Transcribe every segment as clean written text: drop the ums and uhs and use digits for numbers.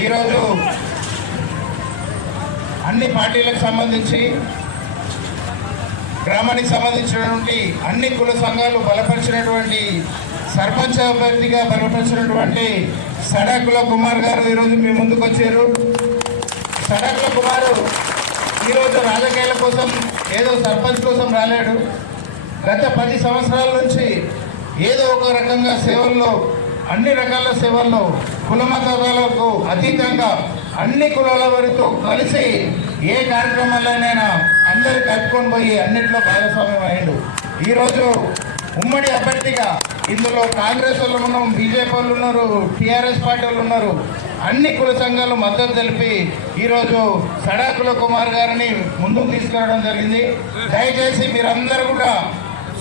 ఈరోజు అన్ని పార్టీలకు సంబంధించి గ్రామానికి సంబంధించినటువంటి అన్ని కుల సంఘాలు బలపరిచినటువంటి సర్పంచ్ అభ్యర్థిగా బలపరిచినటువంటి సడాకుల కుమార్ గారు ఈరోజు మీ ముందుకు వచ్చారు. సడాకుల కుమార్ ఈరోజు రాజకీయాల కోసం ఏదో సర్పంచ్ కోసం రాలేడు. గత 10 సంవత్సరాల నుంచి ఏదో ఒక రకంగా సేవల్లో, అన్ని రకాల సేవల్లో కుల మతాలకు అతీతంగా అన్ని కులాల వారితో కలిసి ఏ కార్యక్రమాల్లోనైనా అందరు కలుపుకొని పోయి అన్నింటిలో భాగస్వామ్యం అయ్యిండు. ఈరోజు ఉమ్మడి అభ్యర్థిగా ఇందులో కాంగ్రెస్ వాళ్ళు ఉన్నాం, బీజేపీ వాళ్ళు ఉన్నారు, టీఆర్ఎస్ పార్టీ వాళ్ళు ఉన్నారు. అన్ని కుల సంఘాలు మద్దతు తెలిపి ఈరోజు సడాకుల కుమార్ గారిని ముందుకు తీసుకురావడం జరిగింది. దయచేసి మీరందరూ కూడా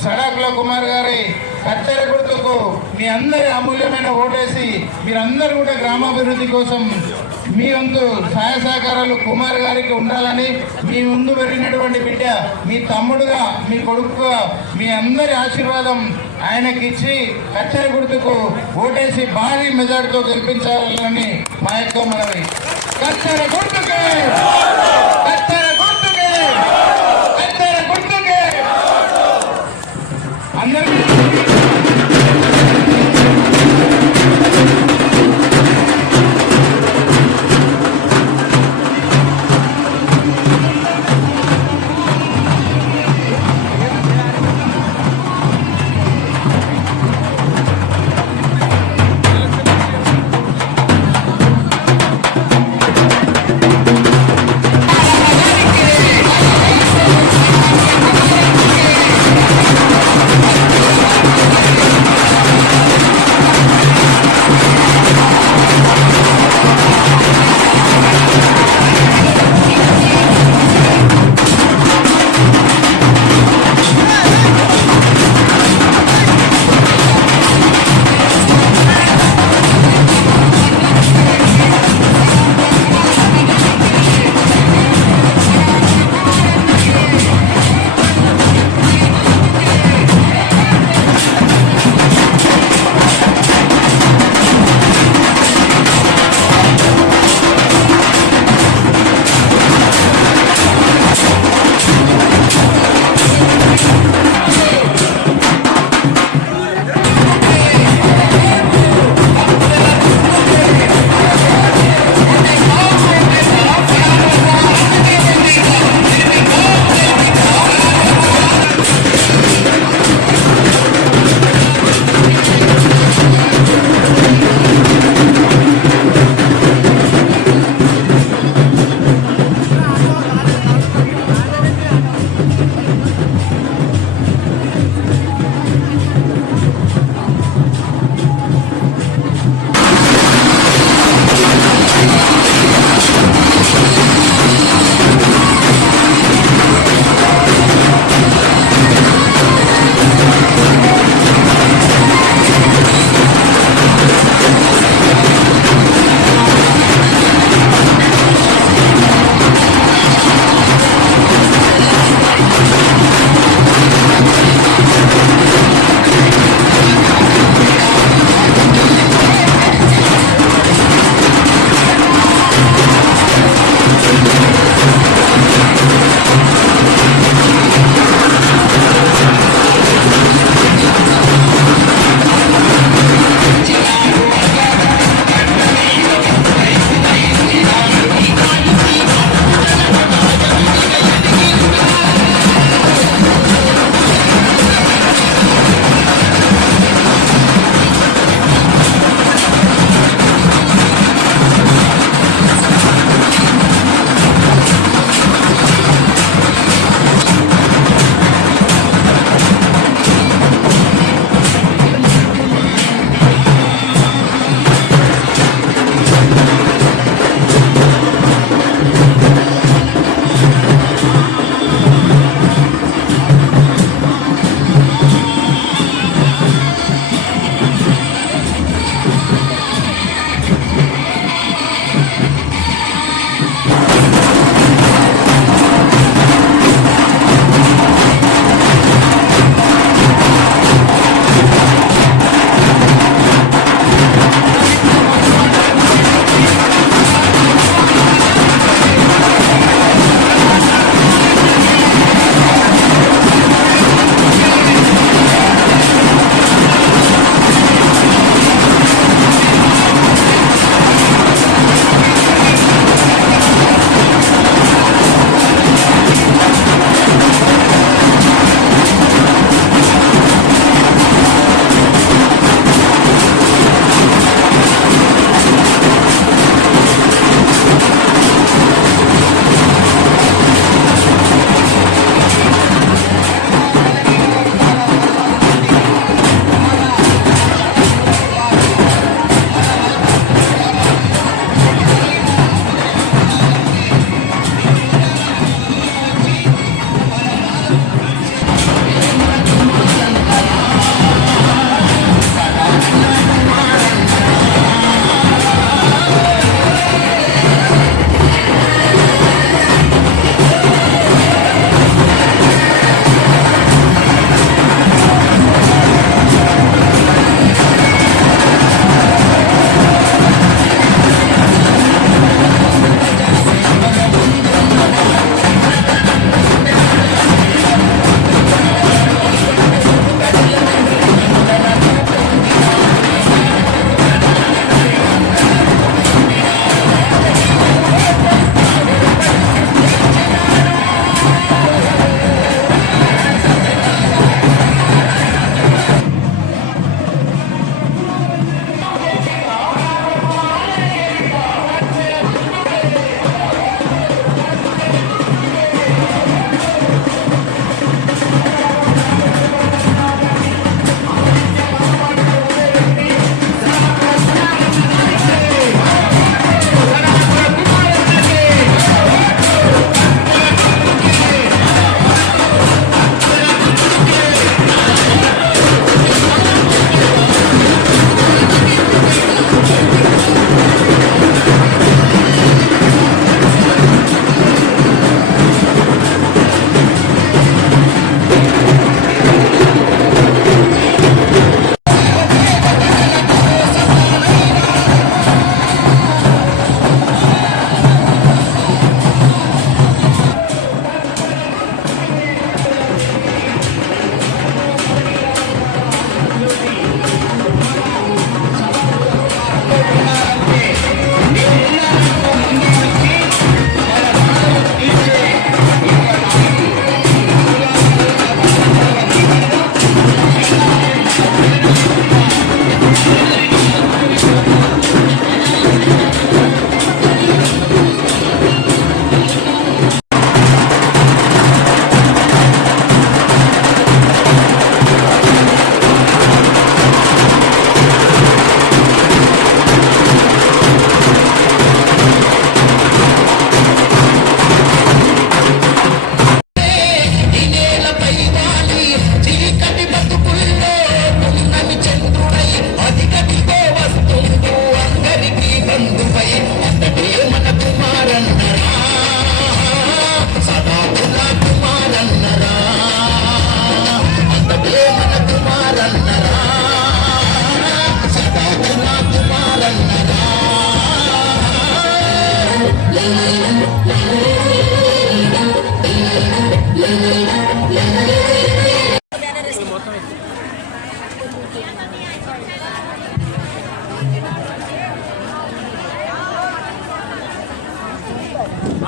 సడాకుల కుమార్ గారి కత్తెర గుర్తుకు మీ అందరి అమూల్యమైన ఓటేసి మీరందరూ కూడా గ్రామాభివృద్ధి కోసం మీ వంతు సహాయ సహకారాలు కుమార్ గారికి ఉండాలని, మీ ముందు పెరిగినటువంటి బిడ్డ, మీ తమ్ముడుగా, మీ కొడుకుగా మీ అందరి ఆశీర్వాదం ఆయనకి ఇచ్చి కత్తెర గుర్తుకు ఓటేసి భారీ మెజార్టీతో గెలిపించాలని మా యొక్క మనవి. కత్తెర గుర్తుకే, కత్తెర గుర్తుకే, కత్తెర గుర్తుకే అందరికీ.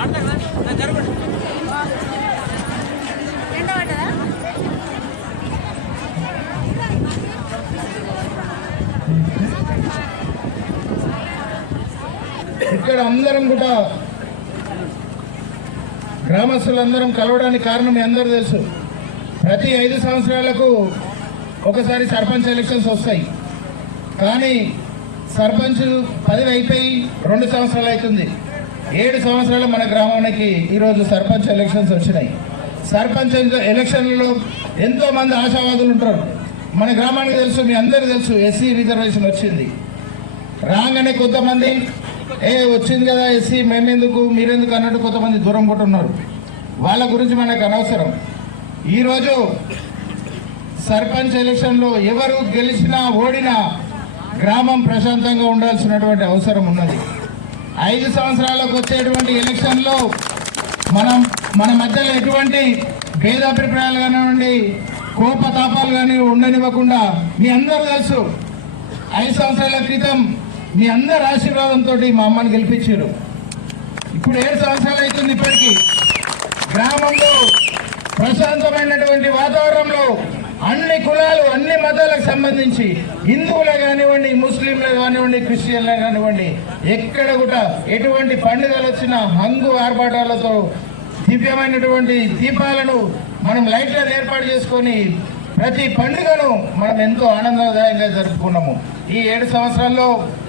ఇక్కడ అందరం కూడా గ్రామస్తులందరం కలవడానికి కారణం మీ అందరూ తెలుసు. ప్రతి 5 సంవత్సరాలకు ఒకసారి సర్పంచ్ ఎలక్షన్స్ వస్తాయి. కానీ సర్పంచ్ పదవి అయిపోయి 2 సంవత్సరాలు అవుతుంది. 7 సంవత్సరాలు మన గ్రామానికి ఈరోజు సర్పంచ్ ఎలక్షన్స్ వచ్చినాయి. సర్పంచ్ ఎలక్షన్లలో ఎంతో మంది ఆశావాదులు ఉంటారు. మన గ్రామానికి తెలుసు, మీ అందరికీ తెలుసు, ఎస్సీ రిజర్వేషన్ వచ్చింది. రాగానే కొంతమంది వచ్చింది కదా ఎస్సీ, మేమెందుకు మీరెందుకు అన్నట్టు కొంతమంది దూరం కొట్టున్నారు. వాళ్ళ గురించి మనకు అనవసరం. ఈరోజు సర్పంచ్ ఎలక్షన్లో ఎవరు గెలిచినా ఓడినా గ్రామం ప్రశాంతంగా ఉండాల్సినటువంటి అవసరం ఉన్నది. 5 సంవత్సరాలకు వచ్చేటువంటి ఎలక్షన్లో మన మధ్యలో ఎటువంటి భేదాభిప్రాయాలు కానివ్వండి, కోపతాపాలు కానీ ఉండనివ్వకుండా మీ అందరూ తెలుసు. 5 సంవత్సరాల క్రితం మీ అందరి ఆశీర్వాదంతో మా అమ్మని గెలిపించారు. ఇప్పుడు 7 సంవత్సరాలు అవుతుంది. ఇప్పటికీ గ్రామంలో ప్రశాంతమైనటువంటి వాతావరణంలో అన్ని కులాలు, అన్ని మతాలకు సంబంధించి హిందువులే కానివ్వండి, ముస్లింలే కానివ్వండి, క్రిస్టియన్లే కానివ్వండి, ఎక్కడ కూడా ఎటువంటి పండుగలు వచ్చినా హంగు ఆర్భాటాలతో దివ్యమైనటువంటి దీపాలను మనం లైట్లను ఏర్పాటు చేసుకొని ప్రతి పండుగను మనం ఎంతో ఆనందదాయంగా జరుపుకున్నాము. ఈ 7 సంవత్సరాల్లో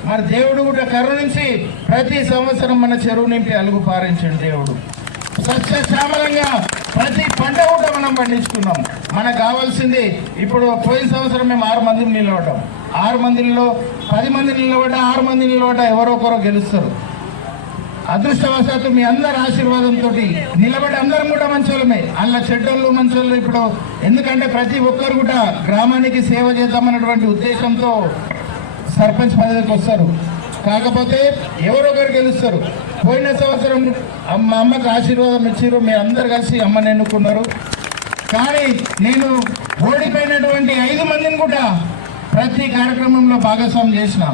మన దేవుడు కూడా కరుణించి ప్రతి సంవత్సరం మన చెరువు నింపి అలుగు పారించండి. దేవుడు సస్యశ్యామలంగా ప్రతి పంట కూడా మనం పండించుకున్నాం. మనకు కావాల్సింది ఇప్పుడు పోయిన సంవత్సరం మేము 6 మందిని నిలబడ్డాం. 6 మందిలో 10 మంది నిలబడ్డా, 6 మంది నిలబడ్డా ఎవరో ఒకరో గెలుస్తారు. అదృష్టవశాత్తు మీ అందరి ఆశీర్వాదంతో నిలబడి అందరం కూడా మంచోళ్ళమే. అలా చెడ్డోళ్ళు మంచోళ్ళు ఇప్పుడు ఎందుకంటే ప్రతి ఒక్కరు కూడా గ్రామానికి సేవ చేద్దామన్నటువంటి ఉద్దేశంతో సర్పంచ్ పదవికి వస్తారు. కాకపోతే ఎవరొకరు గెలుస్తారు. పోయిన సంవత్సరం మా అమ్మకు ఆశీర్వాదం ఇచ్చారు, మీరు అందరు కలిసి అమ్మని ఎన్నుకున్నారు. కానీ నేను ఓడిపోయినటువంటి 5 మందిని కూడా ప్రతి కార్యక్రమంలో భాగస్వామ్యం చేసిన.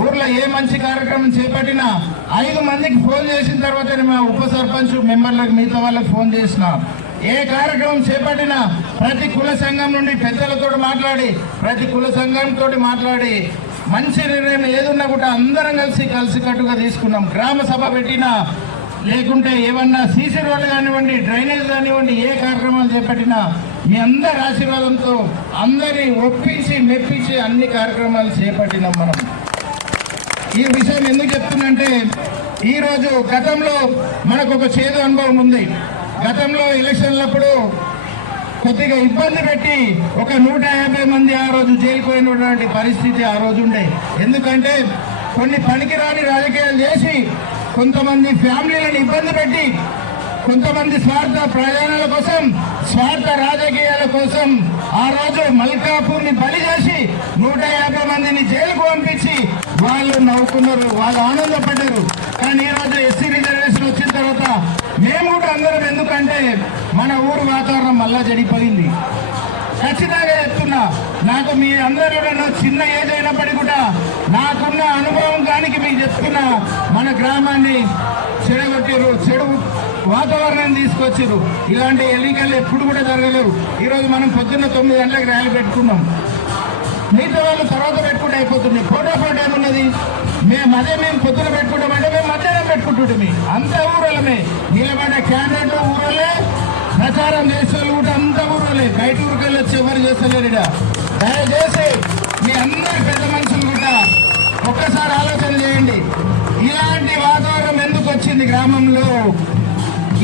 ఊర్లో ఏ మంచి కార్యక్రమం చేపట్టినా 5 మందికి ఫోన్ చేసిన తర్వాతనే మా ఉప సర్పంచ్ మెంబర్లకు మిగతా వాళ్ళకి ఫోన్ చేసిన. ఏ కార్యక్రమం చేపట్టినా ప్రతి కుల సంఘం నుండి పెద్దలతో మాట్లాడి, ప్రతి కుల సంఘంతో మాట్లాడి మంచి నిర్ణయం ఏదున్నా కూడా అందరం కలిసికట్టుగా తీసుకున్నాం. గ్రామ సభ పెట్టినా లేకుంటే ఏమన్నా సీసీ రోడ్లు కానివ్వండి, డ్రైనేజ్ కానివ్వండి, ఏ కార్యక్రమాలు చేపట్టినా మీ అందరి ఆశీర్వాదంతో అందరినీ ఒప్పించి మెప్పించి అన్ని కార్యక్రమాలు చేపట్టినాం మనం. ఈ విషయం ఎందుకు చెప్తున్నంటే ఈరోజు గతంలో మనకు ఒక చేదు అనుభవం ఉంది. గతంలో ఎలక్షన్లప్పుడు కొద్దిగా ఇబ్బంది పెట్టి ఒక 150 మంది ఆ రోజు జైలుపోయినటువంటి పరిస్థితి ఆ రోజు ఉండే. ఎందుకంటే కొన్ని పనికిరాని రాజకీయాలు చేసి కొంతమంది ఫ్యామిలీలను ఇబ్బంది పెట్టి కొంతమంది స్వార్థ ప్రయోజనాల కోసం, స్వార్థ రాజకీయాల కోసం ఆ రోజు మల్కాపూర్ని బలి చేసి 150 మందిని జైలుకు పంపించి వాళ్ళు నవ్వుకున్నారు, వాళ్ళు ఆనందపడ్డారు. కానీ ఈరోజు ఎస్సీ రిజర్వేషన్ వచ్చిన తర్వాత మేము కూడా అందరం, ఎందుకంటే మన ఊరు వాతావరణం మళ్ళా చెడిపోయింది. ఖచ్చితంగా చెప్తున్నా, నాకు మీ అందరిలో చిన్న ఏజ్ అయినప్పటికీ కూడా నాకున్న అనుభవం కానీ మీకు చెప్తున్నా, మన గ్రామాన్ని చెడగొట్టారు, చెడు వాతావరణాన్ని తీసుకొచ్చారు. ఇలాంటి ఎన్నికలు ఎప్పుడు కూడా జరగలేవు. ఈరోజు మనం పొద్దున్న 9 గంటలకు ర్యాలీ పెట్టుకున్నాం. మిగతా వాళ్ళు తర్వాత పెట్టుకుంటే అయిపోతుంది. ఫోటో ఏమున్నది, మేము పొద్దున పెట్టుకుంటామంటే మేము మధ్యాహ్నం పెట్టుకుంటుంటే అంత ఊరలమే నిలబడ్డ క్యాండిడేట్ ఊరలే, ప్రచారం చేసే కూడా అంత ఊరలే, బయట ఊరికెళ్ళి వచ్చి ఎవరు చేస్తలేరు. దయచేసి మీ అందరి పెద్ద మనుషులు కూడా ఒక్కసారి ఆలోచన చేయండి. ఇలాంటి వాతావరణం ఎందుకు వచ్చింది గ్రామంలో?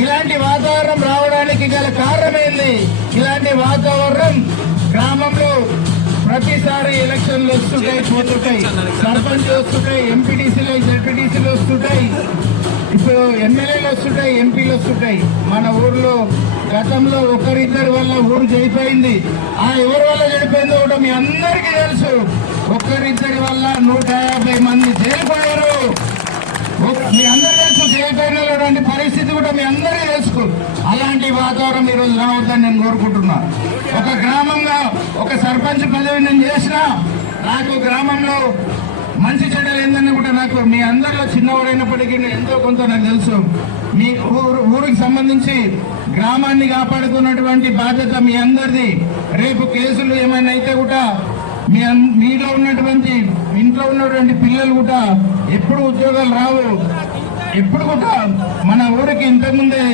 ఇలాంటి వాతావరణం రావడానికి గల కారణమైంది. ఇలాంటి వాతావరణం గ్రామంలో ప్రతిసారి ఎలక్షన్లు వస్తుంటాయి, పోతుంటాయి, సర్పంచ్ వస్తుంటాయి, ఎంపీటీసీలు జెడ్పీటీసీలు వస్తుంటాయి, ఇప్పుడు ఎమ్మెల్యేలు వస్తుంటాయి, ఎంపీలు వస్తుంటాయి. మన ఊర్లో గతంలో ఒకరిద్దరి వల్ల ఊరు చెడిపోయింది. ఆ ఎవరి వల్ల చెడిపోయిందో కూడా మీ అందరికీ తెలుసు. ఒకరిద్దరి వల్ల 150 మంది జైలుపోయారు. మీ అందరూ తెలుసు. జైలుపోయినటువంటి పరిస్థితి కూడా మీ అందరికీ తెలుసు. అలాంటి వాతావరణం ఈరోజు రావద్దని నేను కోరుకుంటున్నా. ఒక గ్రామంగా ఒక సర్పంచ్ పదవి నేను చేసిన, నాకు గ్రామంలో మంచి చెడ్డలు ఏందన్నా కూడా నాకు మీ అందరిలో చిన్నవాడైనప్పటికీ ఎంతో కొంత నాకు తెలుసు. మీ ఊరికి సంబంధించి గ్రామాన్ని కాపాడుకున్నటువంటి బాధ్యత మీ అందరిది. రేపు కేసులు ఏమైనా అయితే కూడా మీలో ఉన్నటువంటి ఇంట్లో ఉన్నటువంటి పిల్లలు కూడా ఎప్పుడు ఉద్యోగాలు రావు. ఎప్పుడు కూడా మన ఊరికి ఇంతకుముందే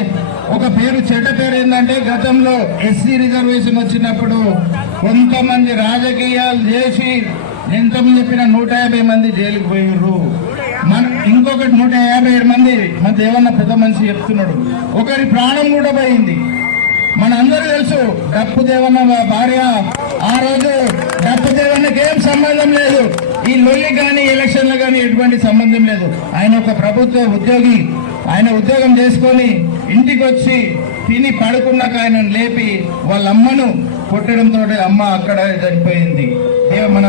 ఒక చెడ్డ పేరు ఏంటంటే, గతంలో ఎస్సీ రిజర్వేషన్ వచ్చినప్పుడు కొంతమంది రాజకీయాలు చేసి ఎంతమంది చెప్పిన 150 మంది జైలుకు పోయారు. ఇంకొకటి 157 మంది మన దేవన్న పెద్ద మనిషి చెప్తున్నాడు, ఒకరి ప్రాణం కూడా పోయింది. మన అందరూ తెలుసు డప్పు దేవన్న భార్య. ఆ రోజు డప్పు దేవన్నకి ఏం సంబంధం లేదు, ఈ లొల్లి కానీ ఎలక్షన్లు కానీ ఎటువంటి సంబంధం లేదు. ఆయన ఒక ప్రభుత్వ ఉద్యోగి. ఆయన ఉద్యోగం చేసుకొని ఇంటికి వచ్చి తిని పడుకున్నాక ఆయన లేపి వాళ్ళ అమ్మను కొట్టడంతో అమ్మ అక్కడ చనిపోయింది. మన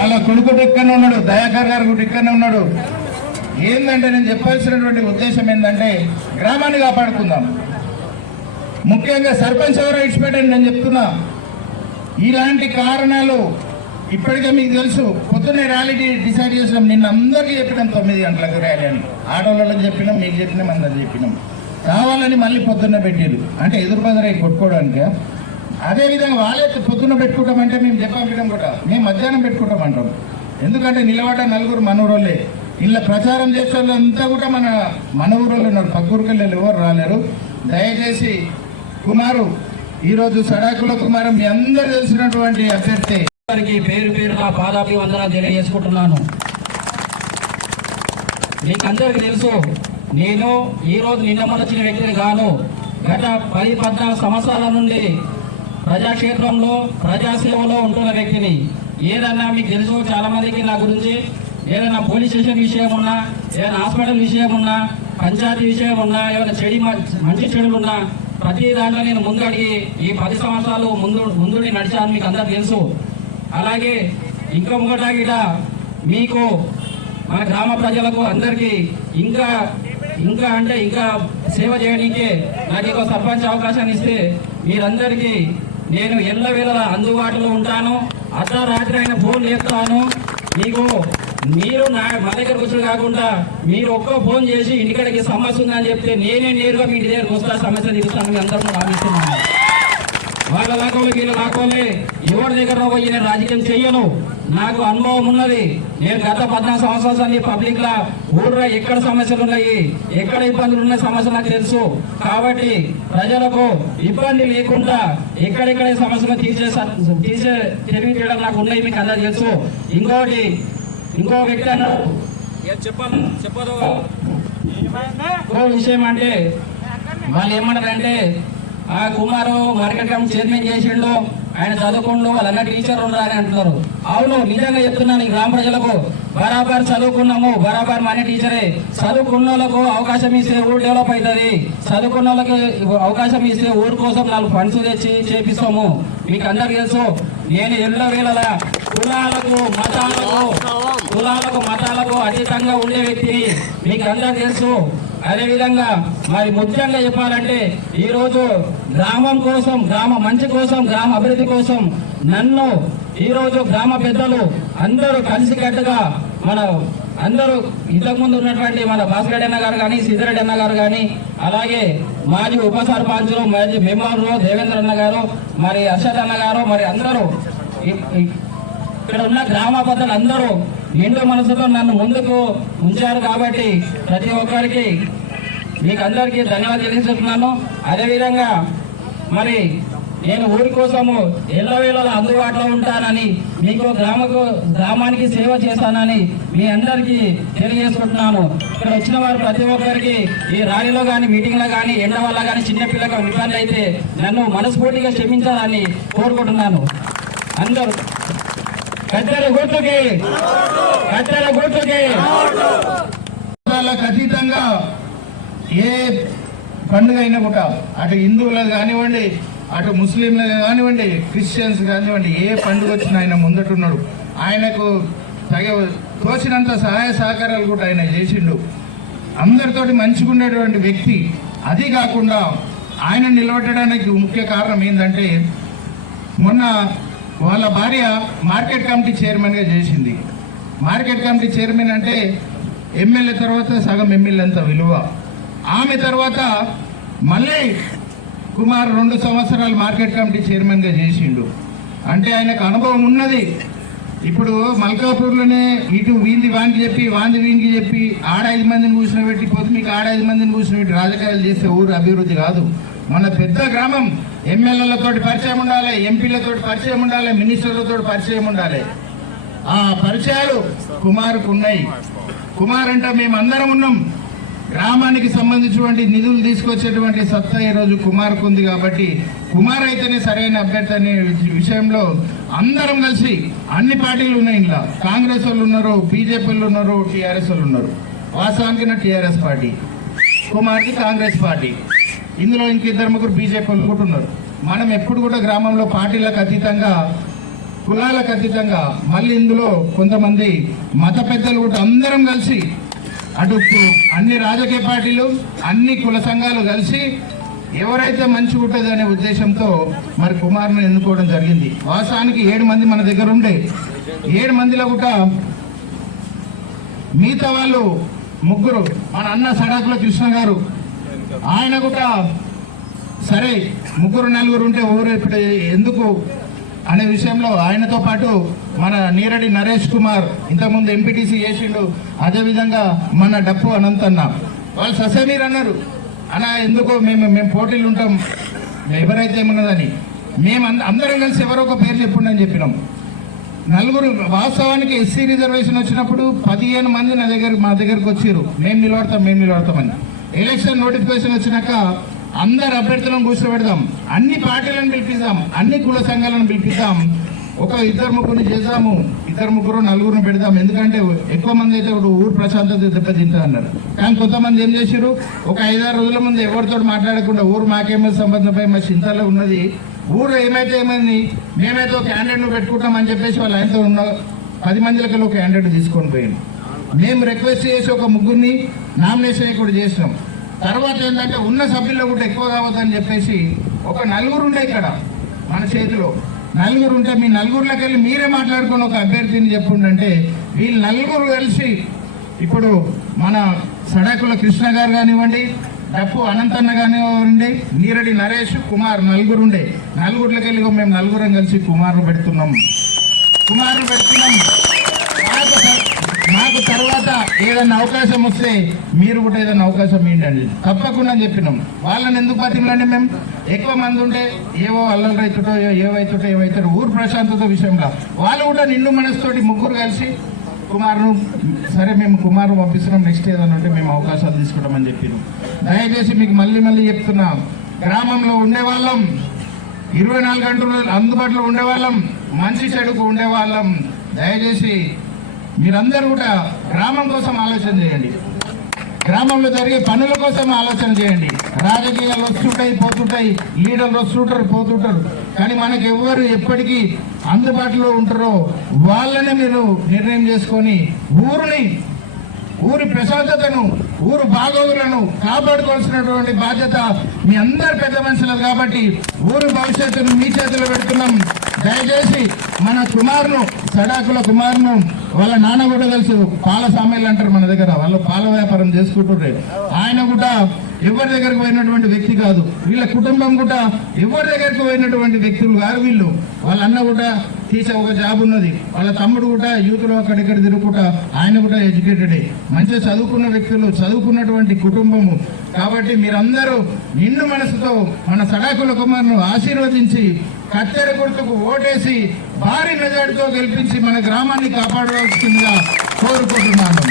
అలా కొడుకు ఇక్కడనే ఉన్నాడు, దయాకర్ గారు కూడా ఇక్కడనే ఉన్నాడు. ఏంటంటే నేను చెప్పాల్సినటువంటి ఉద్దేశం ఏంటంటే, గ్రామాన్ని కాపాడుకుందాం. ముఖ్యంగా సర్పంచ్ ఎవరో ఇచ్చిపెట్టండి నేను చెప్తున్నా. ఇలాంటి కారణాలు ఇప్పటికే మీకు తెలుసు. పొద్దున్నే ర్యాలీ డిసైడ్ చేసినాం, నిన్న అందరికీ చెప్పినాం 9 గంటలకు ర్యాలీ అని. ఆటోళ్ళకి చెప్పినాం, మీకు చెప్పినాం, అందరికి చెప్పినాం. కావాలని మళ్ళీ పొద్దున్న పెట్టారు అంటే ఎదురుబెదరై కొట్టుకోవడానికి. అదేవిధంగా వాళ్ళే పొద్దున్న పెట్టుకుంటామంటే మేము చెప్పాం కూడా, మేము మధ్యాహ్నం పెట్టుకుంటామంటాం. ఎందుకంటే నిలబడ్డ 4 మన ఊరోళ్ళే. ఇలా ప్రచారం చేసే వాళ్ళంతా కూడా మన ఊరోళ్ళు ఉన్నారు, పక్క ఊరికెళ్ళి ఎవరు రాలేరు. దయచేసి కుమారు ఈరోజు సడాకుల కుమారం మీ అందరూ తెలిసినటువంటి అభ్యర్థి. పేరు పేరు నా పాదాభివందనాలు తెలియజేసుకుంటున్నాను. మీకు అందరికీ తెలుసు, నేను ఈరోజు నిన్న మొదచిన వ్యక్తిని కాను. గత 10-14 సంవత్సరాల నుండి ప్రజాక్షేత్రంలో ప్రజాసేవలో ఉంటున్న వ్యక్తిని. ఏదన్నా మీకు తెలుసు, చాలా మందికి నా గురించి ఏదైనా పోలీస్ స్టేషన్ విషయం ఉన్నా, ఏదైనా హాస్పిటల్ విషయం ఉన్నా, పంచాయతీ విషయం ఉన్నా, ఏదైనా మంచి చెడులు ఉన్నా ప్రతి దాంట్లో నేను ముందడిగి ఈ 10 సంవత్సరాలు ముందుండి నడిచాను, మీకు అందరు తెలుసు. అలాగే ఇంకా ముంగట మీకు మన గ్రామ ప్రజలకు అందరికీ ఇంకా సేవ చేయడానికే నాకు ఇంకో సర్పంచ్ అవకాశాన్ని ఇస్తే మీరందరికీ నేను ఎల్లవేళలా అందుబాటులో ఉంటాను. అర్ధరాత్రి అయిన ఫోన్ చేస్తాను. మీరు మా దగ్గరకు వచ్చి కాకుండా మీరు ఒక్క ఫోన్ చేసి ఇంటికాడికి సమస్య ఉందని చెప్తే నేనే నేరుగా మీ ఇంటి దగ్గరకు వస్తా, సమస్య తీరుస్తాను. మీ అందరూ భావిస్తున్నాను. వాళ్ళ లాకోలే వీళ్ళ లాకోలే ఎవరి దగ్గర పోయి నేను రాజకీయం చెయ్యను. నాకు అనుభవం ఉన్నది. నేను గత 14 సంవత్సరాలు పబ్లిక్ లా ఊర్లో ఎక్కడ సమస్యలు ఉన్నాయి, ఎక్కడ ఇబ్బందులు ఉన్న సమస్యలు నాకు తెలుసు. కాబట్టి ప్రజలకు ఇబ్బంది లేకుండా ఎక్కడెక్కడ సమస్యలు తీసే తెలియజేయడం నాకు ఉన్నాయి, మీకు అందరూ తెలుసు. ఇంకో వ్యక్తి అన్నారు చెప్పదు విషయం అంటే, వాళ్ళు ఏమన్నారంటే ఆ కుమారు మార్కెట్ కమిటీ చైర్మన్ చేసిండు, ఆయన చదువుకుండు, వాళ్ళన్న టీచర్ ఉండరు అని అంటున్నారు. అవును, నిజంగా చెప్తున్నాను గ్రామ ప్రజలకు, బరాబర్ చదువుకున్నాము, బరాబర్ మన టీచరే. చదువుకున్న వాళ్ళకు అవకాశం ఇస్తే ఊరు డెవలప్ అవుతుంది. చదువుకున్న వాళ్ళకి అవకాశం ఇస్తే ఊరు కోసం 4 ఫండ్స్ తెచ్చి చేపిస్తాము. మీకు అందరికి తెలుసు, నేను ఎల్లవేళలా కులాలకు మతాలకు అతీతంగా ఉండే వ్యక్తిని, మీకు అందరికి తెలుసు. అదేవిధంగా మరి ముఖ్యంగా చెప్పాలంటే ఈరోజు గ్రామం కోసం, గ్రామ మంచి కోసం, గ్రామ అభివృద్ధి కోసం నన్ను ఈరోజు గ్రామ పెద్దలు అందరూ కలిసికట్టుగా అందరూ ఇంతకుముందు ఉన్నటువంటి మన భాస్కర్ అన్న గారు కానీ, సిద్ధిరెడ్డి అన్న గారు కానీ, అలాగే మాజీ ఉప సర్పంచులు, మాజీ మెంబర్లు దేవేంద్ర అన్న గారు, మరి అర్షద్ అన్న గారు, మరి అందరూ ఇక్కడ ఉన్న గ్రామ పెద్దలు అందరూ నిండు మనసుతో నన్ను ముందుకు ఉంచారు. కాబట్టి ప్రతి ఒక్కరికి మీకు అందరికీ ధన్యవాదాలు తెలియజేస్తున్నాను. అదేవిధంగా మరి నేను ఊరి కోసము ఎల్లవేళలా అందుబాటులో ఉంటానని, మీకు గ్రామానికి సేవ చేస్తానని మీ అందరికీ తెలియజేసుకుంటున్నాను. ఇక్కడ వచ్చిన వారు ప్రతి ఒక్కరికి ఈ ర్యాలీలో కానీ, మీటింగ్లో కానీ, ఎండ వల్ల కానీ, చిన్నపిల్లలకు ఇబ్బంది అయితే నన్ను మనస్ఫూర్తిగా క్షమించాలని కోరుకుంటున్నాను. అందరూ కత్తెర గుర్తుకి అతీతంగా ఏ పండుగ అయినా కూడా, అటు హిందువులకు కానివ్వండి, అటు ముస్లింలకు కానివ్వండి, క్రిస్టియన్స్ కానివ్వండి, ఏ పండుగ వచ్చినా ఆయన ముందటున్నాడు. ఆయనకు తోచినంత సహాయ సహకారాలు కూడా ఆయన చేసిండు. అందరితోటి మంచిగా ఉండేటువంటి వ్యక్తి. అది కాకుండా ఆయన నిలబెట్టడానికి ముఖ్య కారణం ఏంటంటే, మొన్న వాళ్ళ భార్య మార్కెట్ కమిటీ చైర్మన్గా చేసింది. మార్కెట్ కమిటీ చైర్మన్ అంటే ఎమ్మెల్యే తర్వాత సగం ఎమ్మెల్యే అంత విలువ. ఆమె తర్వాత మళ్ళీ కుమార్ 2 సంవత్సరాలు మార్కెట్ కమిటీ చైర్మన్గా చేసిండు. అంటే ఆయనకు అనుభవం ఉన్నది. ఇప్పుడు మల్కాపూర్లోనే ఇటు వీంది వానికి చెప్పి వాంది వీనికి చెప్పి ఆడ 5 మందిని కూర్చోబెట్టి మీకు ఆడ 5 మందిని కూర్చోబెట్టి రాజకీయాలు చేస్తే ఊరు అభివృద్ధి కాదు. మన పెద్ద గ్రామం ఎమ్మెల్యేలతో పరిచయం ఉండాలి, ఎంపీలతో పరిచయం ఉండాలి, మినిస్టర్లతో పరిచయం ఉండాలి. ఆ పరిచయాలు కుమార్కు ఉన్నాయి. కుమార్ అంటే మేము అందరం ఉన్నాం. గ్రామానికి సంబంధించినటువంటి నిధులు తీసుకొచ్చేటువంటి సత్తా ఈరోజు కుమార్కు ఉంది. కాబట్టి కుమార్ అయితేనే సరైన అభ్యర్థి అనే విషయంలో అందరం కలిసి అన్ని పార్టీలు ఉన్నాయి. ఇంట్లో కాంగ్రెస్ వాళ్ళు ఉన్నారు, బీజేపీ వాళ్ళు ఉన్నారు, టీఆర్ఎస్ వాళ్ళు ఉన్నారు. వాస్తవానికి నా టీఆర్ఎస్ పార్టీ, కుమార్కి కాంగ్రెస్ పార్టీ, ఇందులో ఇంకిద్దరు ముగ్గురు బీజేపీ వాళ్ళు కూడా ఉన్నారు. మనం ఎప్పుడు కూడా గ్రామంలో పార్టీలకు అతీతంగా, కులాలకు అతీతంగా, మళ్ళీ ఇందులో కొంతమంది మత పెద్దలు కూడా అందరం కలిసి అటు అన్ని రాజకీయ పార్టీలు, అన్ని కుల సంఘాలు కలిసి ఎవరైతే మంచిగా ఉంటుంది అనే ఉద్దేశంతో మరి కుమార్ను ఎన్నుకోవడం జరిగింది. వాస్తవానికి 7 మంది మన దగ్గర ఉండే 7 మందిలో కూడా మిగతా వాళ్ళు 3 మన అన్న సడాకుల కృష్ణ గారు, ఆయన కూడా సరే 3 4 ఉంటే ఊరు ఇప్పుడు ఎందుకు అనే విషయంలో ఆయనతో పాటు మన నీరడి నరేష్ కుమార్ ఇంతకుముందు ఎంపీటీసీ చేసిండు. అదేవిధంగా మన డప్పు అనంతన్న వాళ్ళు ససేమీర్ అన్నారు, అన్న ఎందుకో మేము పోటీలు ఉంటాం ఎవరైతే ఏమన్నదని. మేము అందరం కలిసి ఎవరో ఒక పేరు చెప్పుండి అని చెప్పినాం. 4 వాస్తవానికి ఎస్సీ రిజర్వేషన్ వచ్చినప్పుడు 15 మంది మా దగ్గరకు వచ్చారు, మేము నిలబడతామని. ఎలక్షన్ నోటిఫికేషన్ వచ్చినాక అందరు అభ్యర్థులను కూర్చోబెడదాం, అన్ని పార్టీలను పిలిపిద్దాం, అన్ని కుల సంఘాలను పిలిపిద్దాం, ఒక 2 3 చేద్దాము, 2 3 4 పెడదాం. ఎందుకంటే ఎక్కువ మంది అయితే ఊరు ప్రశాంతత దెబ్బతింటా అన్నారు. కానీ కొంతమంది ఏం చేశారు, ఒక 5-6 రోజుల ముందు ఎవరితో మాట్లాడకుండా ఊరు మాకేమో సంబంధంపై మా చింతలో ఉన్నది, ఊరు ఏమైంది మేమైతే ఒక క్యాండిడేట్ను పెట్టుకుంటామని చెప్పేసి వాళ్ళు ఆయనతో ఉన్న 10 మందిలకి ఒక క్యాండిడేట్ తీసుకొని పోయాం. మేము రిక్వెస్ట్ చేసి ఒక 3 నామినేషన్ కూడా చేసినాం. తర్వాత ఏంటంటే ఉన్న సభ్యుల్లో కూడా ఎక్కువ కావద్దని చెప్పేసి ఒక 4 ఉండే ఇక్కడ మన చేతిలో 4 ఉంటే మీ 4లోకి వెళ్ళి మీరే మాట్లాడుకొని ఒక అభ్యర్థిని చెప్పుండంటే వీళ్ళు 4 కలిసి ఇప్పుడు మన సడాకుల కృష్ణ గారు కానివ్వండి, డప్పు అనంతన్న కానివ్వండి, నీరడి నరేష్ కుమార్ 4 ఉండే 4లోకి వెళ్ళి మేము 4 కలిసి కుమార్ను పెడుతున్నాం. మాకు తర్వాత ఏదైనా అవకాశం వస్తే మీరు కూడా ఏదైనా అవకాశం ఇవ్వండి తప్పకుండా చెప్పినాం. వాళ్ళని ఎందుకు బతిమలండి, మేము ఎక్కువ మంది ఉంటే ఏవో అల్లలు రైతుటో ఏవైతుంటో ఊరు ప్రశాంతత విషయంలో వాళ్ళు కూడా నిండు మనసుతోటి 3 కలిసి కుమార్ను సరే మేము కుమార్ను పంపిస్తున్నాం, నెక్స్ట్ ఏదైనా ఉంటే మేము అవకాశాలు తీసుకుంటామని చెప్పినాం. దయచేసి మీకు మళ్ళీ చెప్తున్నాం, గ్రామంలో ఉండేవాళ్ళం 24 గంటలు అందుబాటులో ఉండేవాళ్ళం, మంచి చెడుకు ఉండేవాళ్ళం. దయచేసి మీరందరూ కూడా గ్రామం కోసం ఆలోచన చేయండి, గ్రామంలో జరిగే పనుల కోసం ఆలోచన చేయండి. రాజకీయాలు వస్తుంటాయి పోతుంటాయి, లీడర్లు వస్తుంటారు పోతుంటారు, కానీ మనకు ఎవరు ఎప్పటికీ అందుబాటులో ఉంటారో వాళ్ళనే మీరు నిర్ణయం చేసుకొని ఊరి ప్రశాంతతను, ఊరు బాగోగులను కాపాడుకోవాల్సినటువంటి బాధ్యత మీ అందరు పెద్ద మనుషులు. కాబట్టి ఊరు భవిష్యత్తును మీ చేతిలో పెడుతున్నాం. దయచేసి మన కుమార్ను, సడాకుల కుమార్ను వాళ్ళ నాన్న కూడా తెలుసు, పాల సామాన్లు అంటారు మన దగ్గర, వాళ్ళు పాల వ్యాపారం చేసుకుంటుంటే ఆయన కూడా ఎవరి దగ్గరకు పోయినటువంటి వ్యక్తి కాదు, వీళ్ళ కుటుంబం కూడా ఎవరి దగ్గరకు పోయినటువంటి వ్యక్తులు కాదు వీళ్ళు. వాళ్ళ అన్న కూడా తీసే ఒక జాబ్ ఉన్నది, వాళ్ళ తమ్ముడు కూడా యూత్లో అక్కడిక్కడ తిరుగుకుంటా ఆయన కూడా ఎడ్యుకేటెడే, మంచిగా చదువుకున్న వ్యక్తులు, చదువుకున్నటువంటి కుటుంబము. కాబట్టి మీరందరూ నిండు మనసుతో మన సడాకుల కుమార్ను ఆశీర్వదించి కత్తెర గుర్తుకు ఓటేసి భారీ మెజార్టీతో గెలిపించి మన గ్రామాన్ని కాపాడవలసిందిగా కోరుకుంటున్నాను.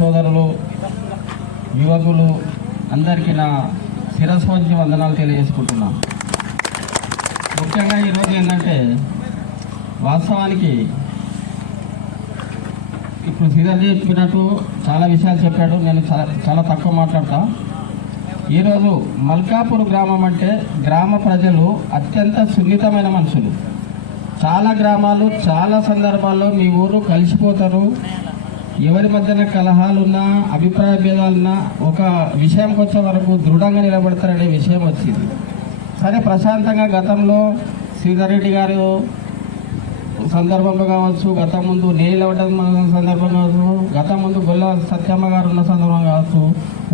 సోదరులు, యువకులు అందరికీ నా శిరస్వంచి వందనాలు తెలియజేసుకుంటున్నాను. ముఖ్యంగా ఈరోజు ఏంటంటే వాస్తవానికి ఇప్పుడు శ్రీధర్ చెప్పినట్టు చాలా విషయాలు చెప్పాడు, నేను చాలా తక్కువ మాట్లాడతా. ఈరోజు మల్కాపూర్ గ్రామం అంటే గ్రామ ప్రజలు అత్యంత సున్నితమైన మనుషులు. చాలా గ్రామాలు చాలా సందర్భాల్లో మీ ఊరు కలిసిపోతారు, ఎవరి మధ్యన కలహాలున్నా అభిప్రాయ భేదాలున్నా ఒక విషయంకి వచ్చే వరకు దృఢంగా నిలబడతారనే విషయం వచ్చింది. సరే ప్రశాంతంగా గతంలో శ్రీధర్ రెడ్డి గారు సందర్భంలో కావచ్చు, గతం ముందు నీళ్ళవడం సందర్భం కావచ్చు, గతం ముందు గొల్ల సత్యమ్మ గారు ఉన్న సందర్భం కావచ్చు,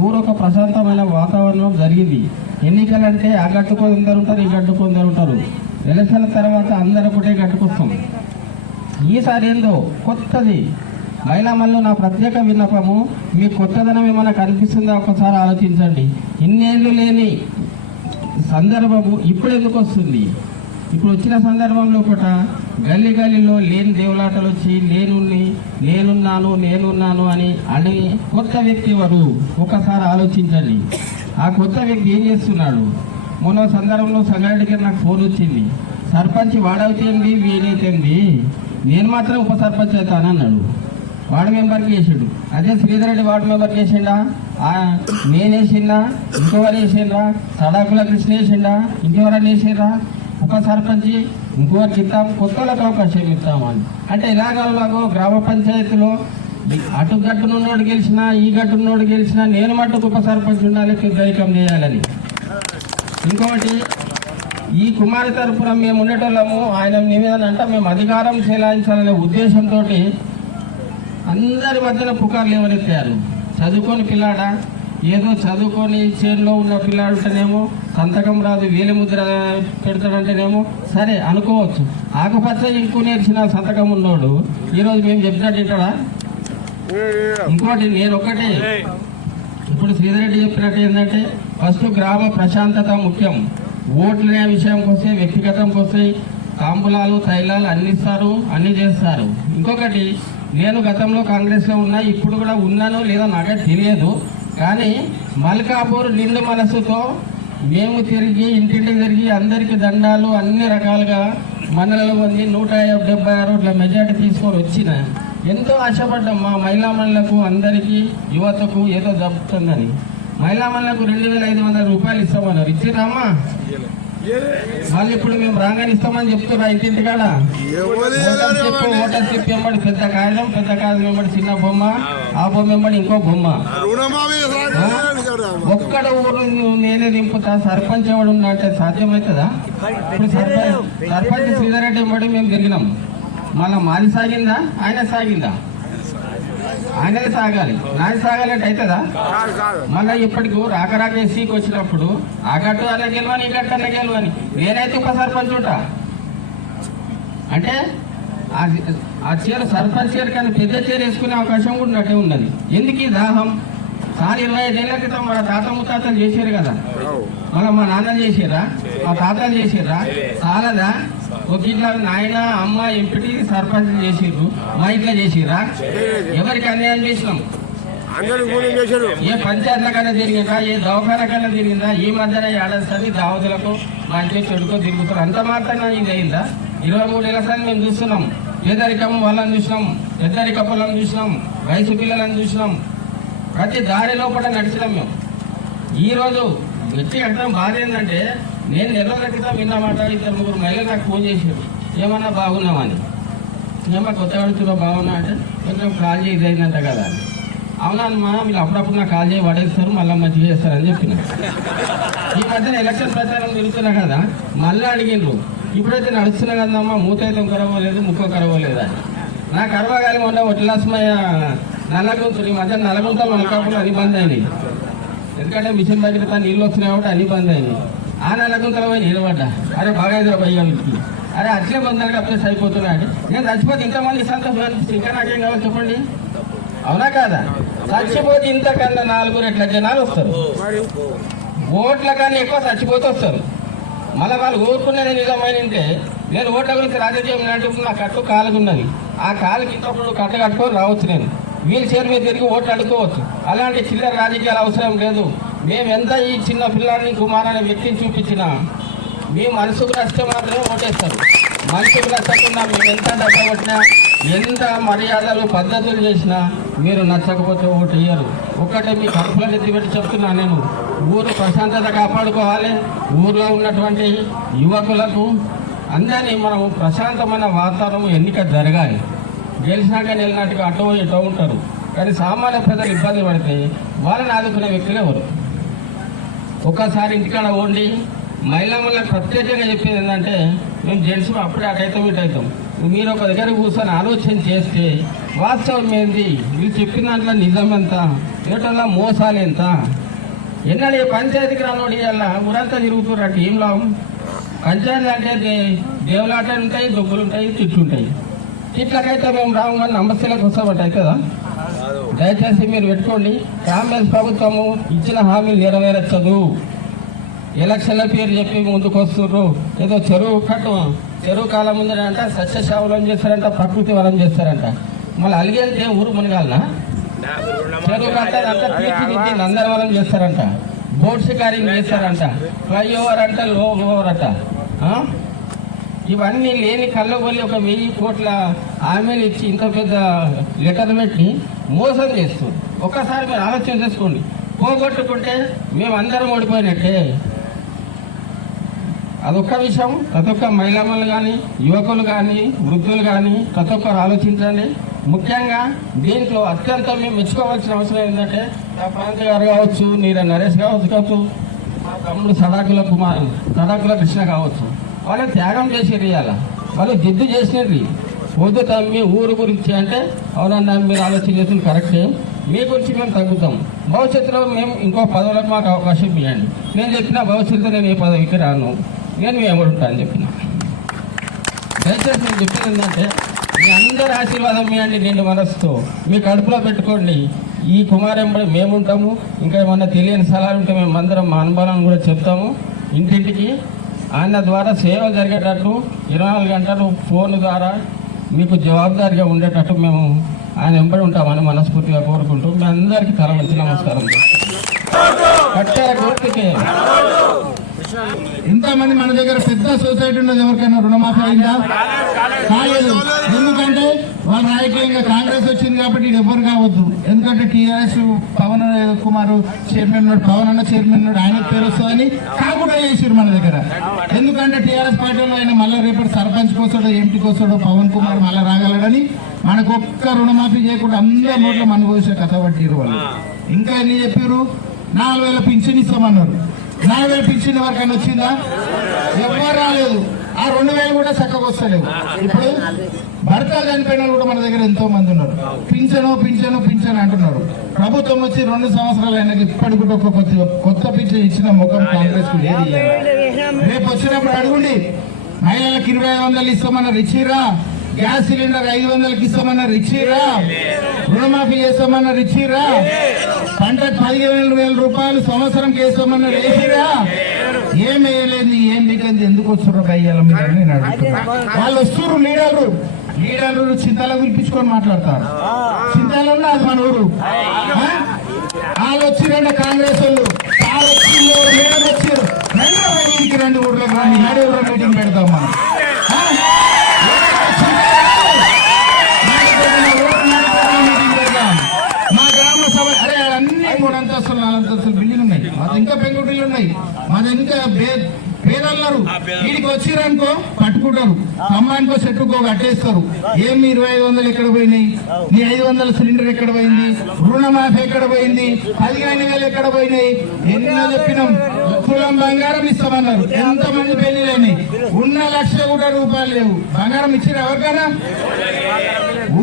ఊరొక ప్రశాంతమైన వాతావరణం జరిగింది. ఎన్నికలంటే ఆ గట్టు కొందరు ఉంటారు, ఈ గట్టు కొందరు ఉంటారు. ఎలక్షన్ల తర్వాత అందరూ ఒకటే గట్టుకొస్తాం. ఈసారి ఏందో కొత్తది. మహిళామల్లో నా ప్రత్యేక విన్నపము, మీ కొత్తదనం ఏమైనా కనిపిస్తుందా ఒకసారి ఆలోచించండి. ఇన్నేళ్ళు లేని సందర్భము ఇప్పుడు ఎందుకు వస్తుంది? ఇప్పుడు వచ్చిన సందర్భంలో కూడా గల్లీ గల్లీలో లేని దేవులాటలు వచ్చి నేనున్నాను అని కొత్త వ్యక్తి ఎవరు ఒకసారి ఆలోచించండి. ఆ కొత్త వ్యక్తి ఏం చేస్తున్నాడు? మొన్న సందర్భంలో సంగారెడ్డికి నాకు ఫోన్ వచ్చింది. సర్పంచ్ వాడవుతేంది వీలైతేంది, నేను మాత్రం ఉప సర్పంచ్ అవుతానన్నాడు. వార్డు మెంబర్కి వేసాడు. అదే శ్రీధర్ రెడ్డి వార్డు మెంబర్కి వేసిండా, నేనేసిందా, ఇంకెవరు వేసిండ్రా, సడాకుల కృష్ణ వేసిండా, ఇంకెవరని వేసిండ్రా? ఉప సర్పంచ్ ఇంకోరికి ఇస్తాం, కొత్తలకు అవకాశం ఇస్తామని. అంటే ఇలాగో గ్రామ పంచాయతీలో అటు గట్టునున్నోడు గెలిచినా ఈ గట్టున్నోడు గెలిచినా నేను మట్టుకు ఉప సర్పంచ్ ఉండాలి, గైకం చేయాలని. ఇంకొకటి, ఈ కుమారి తరపున మేము ఉండేటోళ్ళము, ఆయన నివేదన అంటే మేము అధికారం చెలాయించాలనే ఉద్దేశంతో అందరి మధ్యన పుకార్లు లేవనెత్తారు. చదువుకొని పిల్లాడా, ఏదో చదువుకొని చేనులో ఉన్న పిల్లాడు ఉంటేనేమో సంతకం రాదు, వేలి ముద్ర పెడతాడంటేనేమో సరే అనుకోవచ్చు. ఆకుపచ్చ ఇంకు నేర్చిన సంతకం ఉన్నోడు ఈరోజు మేము చెప్పినట్టు వింటాడా? ఇంకోటి నేను ఒక్కటే, ఇప్పుడు శ్రీధర్ రెడ్డి చెప్పినట్టు ఏంటంటే ఫస్ట్ గ్రామ ప్రశాంతత ముఖ్యం. ఓట్లనే విషయంకి వస్తే, వ్యక్తిగతంకి వస్తే తాంబూలాలు తైలాలు అన్ని ఇస్తారు, అన్ని చేస్తారు. ఇంకొకటి, నేను గతంలో కాంగ్రెస్లో ఉన్నా, ఇప్పుడు కూడా ఉన్నానో లేదో నాకే తెలియదు. కానీ మల్కాపూర్ నిండు మనస్సుతో మేము తిరిగి ఇంటింటికి తిరిగి అందరికీ దండాలు అన్ని రకాలుగా మండలంలో పొంది 176 ఇట్లా మెజార్టీ తీసుకొని వచ్చిన ఎంతో ఆశపడ్డాం. మా మహిళామణులకు అందరికీ యువతకు ఏదో జరుగుతుందని. మహిళామణులకు 2500 రూపాయలు ఇస్తామన్నారు. ఇచ్చిరామ్మా? వాళ్ళు ఇప్పుడు మేము రాగానే ఇస్తామని చెప్తున్నా. ఇంటింటికాడ ఓటర్ స్లిప్ వెంబడి పెద్ద కాగితం, పెద్ద కాగితం వెంబడి చిన్న బొమ్మ, ఆ బొమ్మ వెంబడి ఇంకో బొమ్మ. ఒక్కడ ఊరు నేనే దింపుతా, సర్పంచ్ ఎవడు ఉన్నా అంటే సాధ్యమవుతుందా? ఇప్పుడు సర్పంచ్ శ్రీధర్ రెడ్డి వెంబడి మేము తిరిగినాం. మళ్ళీ మాది సాగిందా, ఆయన సాగిందా? ఆయనది సాగాలి, నాది సాగాలంటే అవుతుందా? మళ్ళీ ఇప్పటికి రాకరాక ఎస్సీకి వచ్చినప్పుడు ఆ గట్టు అలా గెలవని, ఈ గట్టు అలా గెలవని, నేనైతే ఉప సర్పంచ్ ఉంటా అంటే ఆ చీర సర్పంచ్ చీర కానీ పెద్ద చీర వేసుకునే అవకాశం కూడా ఉన్నట్టే ఉన్నది. ఎందుకు ఈ దాహం? సార్ 25 ఏళ్ల క్రితం మన తాత ముత్తాతలు చేశారు కదా, మళ్ళీ మా నాన్న చేసారా, మా తాతలు చేసారా? చాలదా? ఒక ఇంట్లో నాయన అమ్మ ఎంపీ సర్పంచ్ చేసిర్రు, మా ఇంట్లో చేసిరా? ఎవరికి అన్యాయం చేసినాం? ఏ పంచాయతీల కన్నా జరిగిందా, ఏ దవాఖాన కన్నా జరిగిందా? ఈ మధ్యన ఏడాది దావతులకు మంచి చెడుకో తిరుగుతారు. అంత మాత్రం ఇది అయిందా? 23 ఏళ్ళ సార్లు మేము చూస్తున్నాం. పేదరికం వాళ్ళని చూసినాం, పెద్దరిక పొలం చూసినాం, వయసు పిల్లలను చూసినాం. ప్రతి దారి లోపల నడిచినాం మేము. ఈరోజు వ్యక్తిగతం బాధ ఏంటంటే, నేను 2 రోజుల క్రితం విన్నమాట, 2-3 మహిళలు నాకు ఫోన్ చేసారు, ఏమన్నా బాగున్నామని. ఏమన్నా కొత్త అడుగుతున్నా బాగున్నా అంటే కొంచెం కాల్ చేయి ఇదైందంట కదా. అవునా అమ్మా, మీరు అప్పుడప్పుడు నాకు కాల్ చేయి పడేస్తారు, మళ్ళీ మంచిగా చేస్తారని చెప్పిన. ఈ మధ్యన ఎలక్షన్ ప్రచారం తిరుగుతున్నా కదా, మళ్ళీ అడిగిండ్రు, ఇప్పుడైతే నడుస్తున్నా కదమ్మా, మూతైతే కరవలేదు, ముక్క కరవలేదా? నా కరవగాలి మొన్న ఒట్లస్మయ్య నల్లగుంతులు, ఈ మధ్య నల్లగుంటలు మనకాపులు అన్ని బంద్ అయినాయి. ఎందుకంటే మిషన్ దగ్గర నీళ్ళు వచ్చినాయి కాబట్టి అన్ని బంద్ అయినాయి. ఆ నల్లగుంతల పోయి నిలబడ్డా, అరే బాగా భయ్యా వీటికి, అరే అట్లే బంధాలుగా అప్డేట్ అయిపోతున్నా అంటే నేను చచ్చిపోతే ఇంతమంది సంతోషం, ఇంకా నాకేం కావాలి చెప్పండి, అవునా కాదా? చచ్చిపోతే ఇంతకన్నా 4 రెట్ల జనాలు వస్తారు, ఓట్ల కన్నా ఎక్కువ చచ్చిపోతే వస్తారు. మళ్ళీ వాళ్ళు ఊరుకునేది నిజమైనంటే, నేను ఓట్ల గురించి రాజకీయం నడిపి నా కట్టు కాలుగున్నది, ఆ కాలుకి ఇంతప్పుడు కట్ట కట్టుకొని రావచ్చు. నేను వీల్ చైర్ మీద తిరిగి ఓట్లు అడుకోవచ్చు. అలాంటి చిల్లర రాజకీయాలు అవసరం లేదు. మేము ఎంత ఈ చిన్న పిల్లాన్ని కుమార్ అనే వ్యక్తిని చూపించినా మీ మనసుకు నచ్చితే మాత్రమే ఓటేస్తారు. మనసుకు నచ్చకుండా మేము ఎంత డబ్బు కొట్టినా, ఎంత మర్యాదలు పద్ధతులు చేసినా మీరు నచ్చకపోతే ఓటు వేయరు. ఒక్కటే మీ కడుపులను ఎత్తిపెట్టి చెప్తున్నా నేను, ఊరు ప్రశాంతత కాపాడుకోవాలి. ఊర్లో ఉన్నటువంటి యువకులకు అందరినీ మనం ప్రశాంతమైన వాతావరణం ఎన్నిక జరగాలి. గెలిచినాక వెళ్ళినట్టుగా అటో ఇటో ఉంటారు, కానీ సామాన్య ప్రజలు ఇబ్బంది పడితే వాళ్ళని ఆదుకునే వ్యక్తులు ఎవరు? ఒక్కసారి ఇంటికాడ ఉండి మహిళా వాళ్ళకి ప్రత్యేకంగా చెప్పేది ఏంటంటే మేము జెంట్స్ అప్పుడే అటైతాం ఇటు అవుతాం. మీరు ఒక దగ్గర కూర్చొని ఆలోచన చేస్తే వాస్తవం ఏంది, మీరు చెప్పిన దాంట్లో నిజం ఎంత, ఏటల్ల మోసాలు ఎంత. ఎన్నడూ పంచాయతీకి రానోడి వల్ల ఊరంతా తిరుగుతున్నట్టు ఏం లాభం? పంచాయతీ అంటే దేవులాటలు ఉంటాయి, దొబ్బులు ఉంటాయి, తిట్లు ఉంటాయి. తిట్లకైతే మేము రాము కానీ నమస్తేలకు వస్తామంటాయి కదా. దయచేసి మీరు పెట్టుకోండి. కాంగ్రెస్ ప్రభుత్వము ఇచ్చిన హామీలు నెరవేర్చదు. ఎలక్షన్ల పేరు చెప్పి ముందుకు వస్తుర్రు. ఏదో చెరువు కాలం ముందంట సస్యశావలం చేస్తారంట, ప్రకృతి వనం చేస్తారంట. మళ్ళీ అలిగేస్తే ఊరు మునగాలనా? చెరువు కట్టారంట, తీర్చిదిద్ది నందనవనం చేస్తారంట, బోట్ షికారింగ్ చేస్తారంట, ఫ్లైఓవర్ అంట, లో ఓవర్ అంట. ఇవన్నీ లేని కళ్ళబొల్లి ఒక 1000 కోట్ల హామీలు ఇచ్చి ఇంత పెద్ద లెటర్ పెట్టి మోసం చేస్తుంది. ఒక్కసారి మీరు ఆలోచన చేసుకోండి. పోగొట్టుకుంటే మేమందరం ఓడిపోయినట్టే. అదొక్క విషయం ప్రతి ఒక్క మహిళలు కానీ, యువకులు కానీ, వృద్ధులు కానీ ప్రతి ఒక్కరు ఆలోచించండి. ముఖ్యంగా దీంట్లో అత్యంత మేము మెచ్చుకోవాల్సిన అవసరం ఏంటంటే నా ప్రాంత గారు కావచ్చు, నీర నరేష్ కావచ్చు, మా తమ్ముడు సడాకుల కృష్ణ కావచ్చు. వాళ్ళు త్యాగం చేసి ఇవ్వాల, వాళ్ళు జిద్దు చేసినది. వద్దు తమ్మి ఊరు గురించి అంటే అవునన్నా మీరు ఆలోచన చేస్తుంది కరెక్టే, మీ గురించి మేము తగ్గుతాం. భవిష్యత్తులో మేము ఇంకో పదవులకు మాకు అవకాశం ఇవ్వండి. నేను చెప్పిన భవిష్యత్తులో నేను ఏ పదవికి రాను, నేను మేము ఉంటాను అని చెప్పిన. దయచేసి నేను చెప్పేది ఏంటంటే మీ అందరి ఆశీర్వాదం ఇవ్వండి. నిండు మనసుతో మీ కడుపులో పెట్టుకోండి. ఈ కుమారెంబడి మేముంటాము. ఇంకా ఏమన్నా తెలియని సలహాలు ఉంటే మేము అందరం మా అనుభవాలను కూడా చెప్తాము. ఇంటింటికి ఆయన ద్వారా సేవ జరిగేటట్టు 24 గంటలు ఫోన్ ద్వారా మీకు జవాబుదారిగా ఉండేటట్టు మేము ఆయన వెంబడి ఉంటామని మనస్ఫూర్తిగా కోరుకుంటూ మీ అందరికీ తల వంచి నమస్కారం. కట్టార కోర్టుకే ఇంతమంది మన దగ్గర పెద్ద సొసైటీ ఉన్నది. ఎవరికైనా రుణమాఫీ అయిందా? కాలేదు. ఎందుకంటే వాళ్ళ రాజకీయంగా కాంగ్రెస్ వచ్చింది కాబట్టి ఇది ఎవరు కావద్దు. ఎందుకంటే టీఆర్ఎస్ పవన్ కుమార్ చైర్మన్ ఉన్నాడు, పవన్ అన్న చైర్మన్ ఉన్నాడు, ఆయనకు పేరు వస్తుందని కాకుండా చేసారు మన దగ్గర. ఎందుకంటే టీఆర్ఎస్ పార్టీలో ఆయన మళ్ళీ రేపటి సర్పంచ్ కోసాడో ఎంపీకి వస్తాడో పవన్ కుమార్ మళ్ళీ రాగలడని మనకు ఒక్క రుణమాఫీ చేయకుండా అందరి నోట్లో మన కోసే కథ పట్టిరు వాళ్ళు. ఇంకా ఎన్ని చెప్పారు? 4000 పింఛన్ ఇస్తామన్నారు. 4000 పింఛన్ ఎవరికైనా వచ్చిందా? ఎవరు రాలేదు. ఆ 2000 కూడా చక్కగా వస్తలేవు. ఇప్పుడు భర్త చనిపోయిన కూడా మన దగ్గర ఎంతో మంది ఉన్నారు. పింఛను అంటున్నారు. ప్రభుత్వం వచ్చి 2 సంవత్సరాలు అయినా ఇప్పటికి కూడా కొత్త పింఛన్ ఇచ్చిన ముఖం కాంగ్రెస్ కు లేదు. రేపు వచ్చినప్పుడు అడుగుండి, మహిళలకు 2500 ఇస్తామన్నారు, ఇచ్చిరా? గ్యాస్ సిలిండర్ 500కి ఇస్తామన్నారు, ఇచ్చిరా? రుణమాఫీ చేస్తామన్నారు, ఇచ్చిరా? పంటకు 15,000 రూపాయలు సంవత్సరంకి వేస్తామన్నారు, వేసిరా? ఏం వేయలేదు. ఏం దిగంది, ఎందుకు వస్తున్నారు అయ్యాల మీద నేను అడుగుతున్నా. వాళ్ళు వస్తున్నారు లీడర్లు చింతలో పిలిపించుకొని మాట్లాడతారు. చింతలో ఉన్న అది మన ఊరు. వాళ్ళు వచ్చిరంటే కాంగ్రెస్ వాళ్ళు వచ్చారు. ఇంటికి 2 ఊర్లకు రండి, 7 ఊర్ల మీటింగ్ పెడతాం మనం. మా గ్రామ సభ అరే అన్ని 3 అంతస్తులు 4 అంతస్తులు బిల్డింగ్ ఉన్నాయి. మాది ఇంకా పెంకుటిల్లు ఉన్నాయి. మాది ఇంకా పేదన్నారు. వీడికి వచ్చిరనుకో పట్టుకుంటారు, అమ్మాయికో చెట్టుకో కట్టేస్తారు. ఏమి 2500 ఎక్కడ పోయినాయి? నీ 500 సిలిండర్ ఎక్కడ పోయింది? రుణమాఫీ ఎక్కడ పోయింది? 15,000 ఎక్కడ పోయినాయి? ఎన్నో చెప్పినాం. తులం బంగారం ఇస్తామన్నారు. ఎంతమంది పెళ్లిలేని ఉన్న 1,00,000 కూడా రూపాయలు లేవు. బంగారం ఇచ్చిన ఎవరికైనా?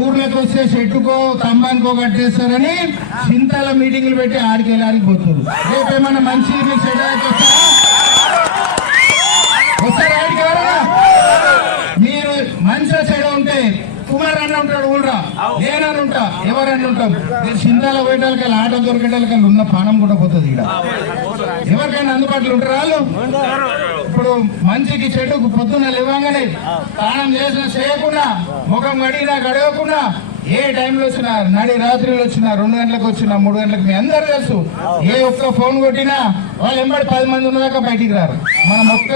ఊర్లకు వస్తే చెట్టుకో స్తంభానికో కట్టేస్తారని చింతల మీటింగ్లు పెట్టి ఆడికి పోతారు. రేపేమన్నా మంచి వస్తారా? ఆడికి ఎవరన్నా మీరు మంచిగా చెడ ఉంటే కుమార్ అన్న ఉంటాడు, ఊళ్ళరా నేనని ఉంటా, ఎవరన్నా ఉంటాం. మీరు చింతల పోయేటాలకి ఆట దొరికేటాలకి ఉన్న పానం కూడా పోతుంది. ఇక్కడ ఎవరికైనా అందుబాటులో ఉంటారు వాళ్ళు. ఇప్పుడు మంచికి చెట్టుకు పొద్దున్న లేవగానే స్నానం చేసిన చేయకుండా, ముఖం గడిగినా గడవకుండా, ఏ టైంలో వచ్చినా, నడి రాత్రిలో వచ్చినా, 2 గంటలకు వచ్చినా, 3 గంటలకు మీ అందరూ తెలుసు. ఏ ఒక్క ఫోన్ కొట్టినా వాళ్ళు ఎంబడి 10 మంది ఉన్నదాకా బయటికి రారు. మనం ఒక్క